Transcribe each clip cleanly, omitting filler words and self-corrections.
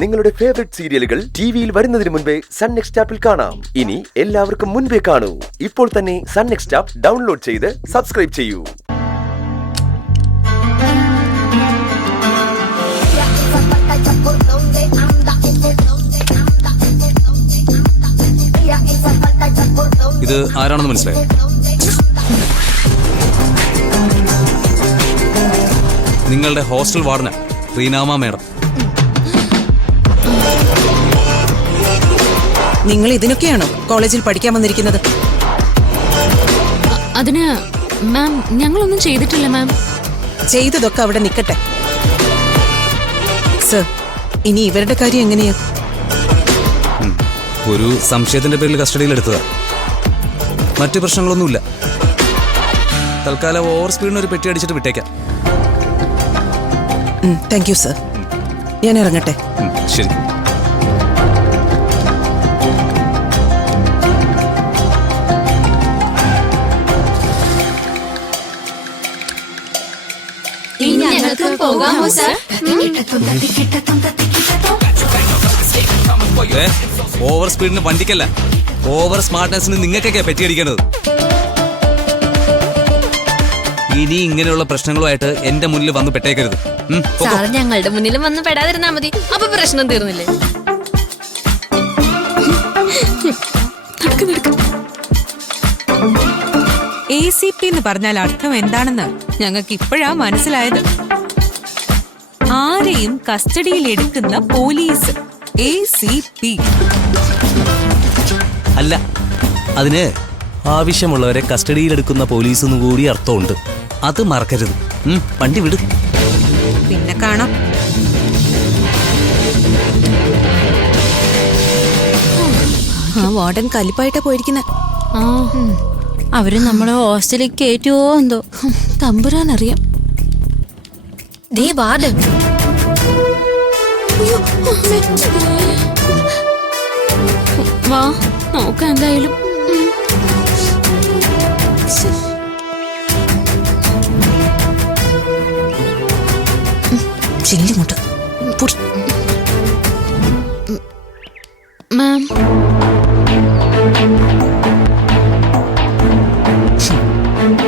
നിങ്ങളുടെ ഫേവറേറ്റ് സീരിയലുകൾ ടിവിയിൽ വരുന്നതിന് മുൻപേ സൺ നെക്സ്റ്റ് ആപ്പിൽ കാണാം. ഇനി എല്ലാവർക്കും മുൻപേ കാണൂ. ഇപ്പോൾ തന്നെ സൺ നെക്സ്റ്റ് ആപ്പ് ഡൗൺലോഡ് ചെയ്ത് സബ്സ്ക്രൈബ് ചെയ്യൂ. ഇത് ആരാണെന്ന് മനസ്സിലായോ? നിങ്ങളുടെ ഹോസ്റ്റൽ വാർഡന റീനാമ മാഡം. നിങ്ങൾ ഇതിനൊക്കെയാണോ കോളേജിൽ പഠിക്കാൻ വന്നിരിക്കുന്നത്? അതിന് മാം ഞങ്ങളൊന്നും ചെയ്തിട്ടില്ല മാം. ചെയ്തതൊക്കെ അവിടെ നിൽക്കട്ടെ. സർ, ഇനി ഇവരുടെ കാര്യം എങ്ങനെയാ? ഒരു സംശയത്തിന്റെ പേരിൽ കസ്റ്റഡിയിൽ എടുത്തതാ. മറ്റു പ്രശ്നങ്ങളൊന്നുമില്ല. തൽക്കാലം ഓവർ സ്പീഡിന് ഒരു പെട്ടി അടിച്ചിട്ട് വിട്ടേക്കാം. Thank you sir. ഞാൻ ഇറങ്ങട്ടെ. ശരി. പോകാമോ സർ? ഓവർ സ്പീഡിന് വണ്ടിക്കല്ല, ഓവർ സ്മാർട്ട്നെസ്സിന് നിങ്ങൾക്കൊക്കെ പെറ്റിയടിക്കേണ്ടത്. ഇനി ഇങ്ങനെയുള്ള പ്രശ്നങ്ങളുമായിട്ട് എന്റെ മുന്നിൽ വന്ന് പെട്ടേക്കരുത്. സാർ ഞങ്ങളുടെ മുന്നിലും വന്ന് പെടാതിരുന്നാ മതി. അപ്പൊ പ്രശ്നം തീർന്നില്ലേ? ACP എന്ന് പറഞ്ഞാൽ അർത്ഥം എന്താണെന്ന് ഞങ്ങൾക്ക് ഇപ്പോഴാ മനസ്സിലായത്. ആരെയും കസ്റ്റഡിയിൽ എടുക്കുന്ന പോലീസ്, ACP. അല്ല, അതിന് ആവശ്യമുള്ളവരെ കസ്റ്റഡിയിലെടുക്കുന്ന പോലീസെന്നും കൂടി അർത്ഥമുണ്ട്. അത് മറക്കരുത്. വണ്ടി വിട്. പിന്നെ കാണാം. വാർഡൻ കലിപ്പായിട്ടാ പോയിരിക്കുന്നത്. അവര് നമ്മളെ ഹോസ്റ്റലിൽ കയറ്റുവോ എന്തോ തമ്പുരാനറിയാം. ദേ വാർഡൻ. വാ നോക്കാം എന്തായാലും. ചില്ലിമുട്ട് മാം,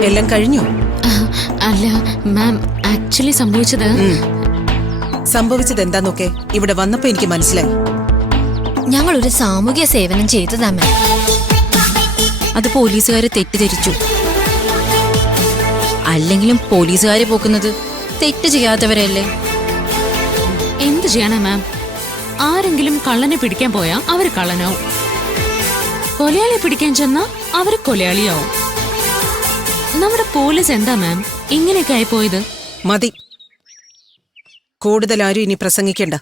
എല്ലാം കഴിഞ്ഞു? അല്ല മാം, ആക്ച്വലി സംഭവിച്ചത് എന്താന്നൊക്കെ ഇവിടെ വന്നപ്പോ എനിക്ക് മനസ്സിലായി. ഞങ്ങളൊരു സാമൂഹ്യ സേവനം ചെയ്തതാ മാം. അത് പോലീസുകാരെ തെറ്റിദ്ധരിച്ചു. അല്ലെങ്കിലും പോലീസുകാരെ പോക്കുന്നത് തെറ്റ് ചെയ്യാത്തവരല്ലേ. എന്ത് ചെയ്യാനാ മാം? ആരെങ്കിലും കള്ളനെ പിടിക്കാൻ പോയാ അവര് കള്ളനാവും, കൊലയാളിയെ പിടിക്കാൻ ചെന്നാ അവര് കൊലയാളിയാവും. നമ്മുടെ പോലീസ് എന്താ മാം ഇങ്ങനെയൊക്കെ ആയിപ്പോയത്? മതി, കൂടുതൽ ആരും ഇനി പ്രസംഗിക്കണ്ട.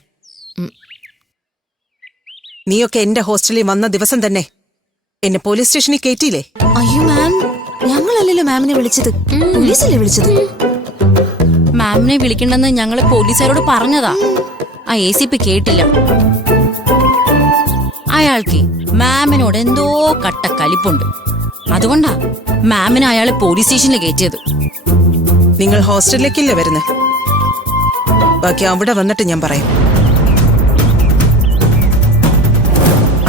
നീയൊക്കെ എന്റെ ഹോസ്റ്റലിൽ വന്ന ദിവസം തന്നെ എന്നെ പോലീസ് സ്റ്റേഷനിൽ കയറ്റിയില്ലേ? അയ്യോ മാം, ഞങ്ങളല്ലല്ലോ മാമിനെ വിളിച്ചത്, പോലീസല്ലേ വിളിച്ചത്. മാമിനെ വിളിക്കണ്ടെന്ന് ഞങ്ങള് പോലീസുകാരോട് പറഞ്ഞതാ. ആ ACP കേട്ടില്ല. അയാൾക്ക് മാമിനോട് എന്തോ കട്ട കലിപ്പുണ്ട്. അതുകൊണ്ടാ മാമിനെ അയാളെ പോലീസ് സ്റ്റേഷനിൽ കയറ്റിയത്. നിങ്ങൾ ഹോസ്റ്റലിലേക്കല്ലേ വരുന്നേ? ബാക്കി അവിടെ വന്നിട്ട് ഞാൻ പറയാം.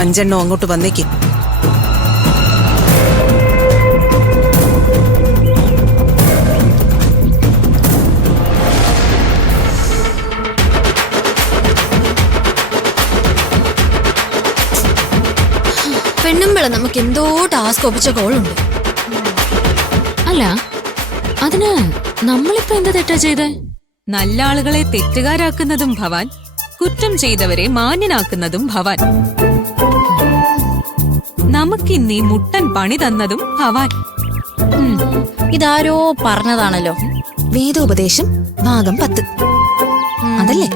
5 എണ്ണം അങ്ങോട്ട് വന്നേക്ക്. പെണ്ണുമ്പള നമുക്ക് എന്തോ ടാസ്ക് ഒപ്പിച്ച കോളുണ്ട്. അല്ല, അതിന് നമ്മളിപ്പോ എന്താ തെറ്റാ ചെയ്തേ? നല്ല ആളുകളെ തെറ്റുകാരാക്കുന്നതും ഭവാൻ, കുറ്റം ചെയ്തവരെ മാന്യനാക്കുന്നതും ഭവാൻ. നമുക്കിന്നീ മുട്ടൻ പണി തന്നതും ഭവാൻ. ഇതാരോ പറഞ്ഞതാണല്ലോ. വേദോപദേശം ഭാഗം 10 അതല്ലേ?